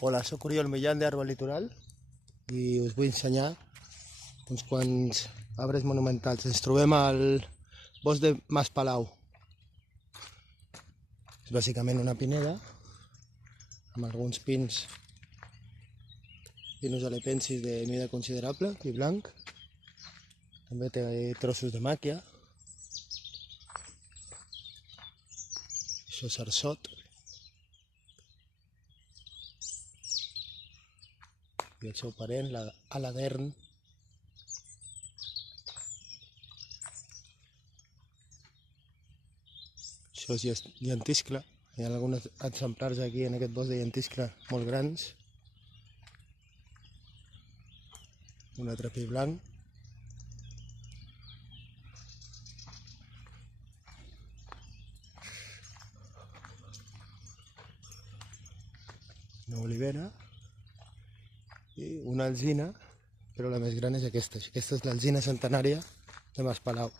Hola, soc Oriol Millán d'Arba Litoral i us vull ensenyar uns quants arbres monumentals. Ens trobem al bosc de Mas Palau. És bàsicament una pineda amb alguns pins Pinus halepensis de mida considerable i blanc. També té trossos de màquia. Això és arsot. I el seu parent, l'aladern. Això és llentiscle. Hi ha alguns exemplars aquí en aquest bosc de llentiscle molt grans. Un altre pi blanc. Una olivera. I una alzina, però la més gran és aquesta. Aquesta és l'alzina centenària de Mas Palau.